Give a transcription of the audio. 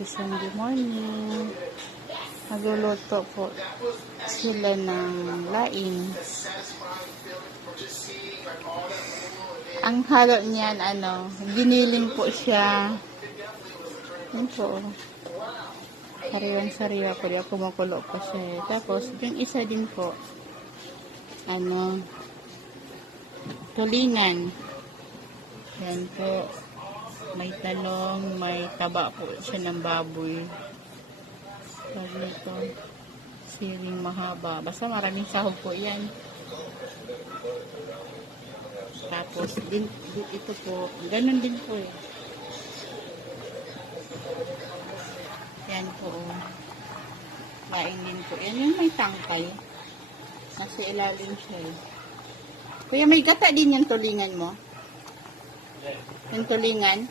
Happy Sunday morning. Magluluto po sila ng laing. Ang halo niyan, giniling po siya. Yan po. Sariwang-sariwa po. Kumukulo pa siya. Tapos, yung isa din po, tulingan. Yan po. May talong, may taba po siya ng baboy. Tawag nito, siling mahaba. Basta maraming sahog po yan. Tapos, ito po, ganun din po eh. Yan po. Laing din po. Yan yung may tangkay. Nasa ilalim siya eh. Kuya, may gata din yung tulingan mo? Yung tulingan?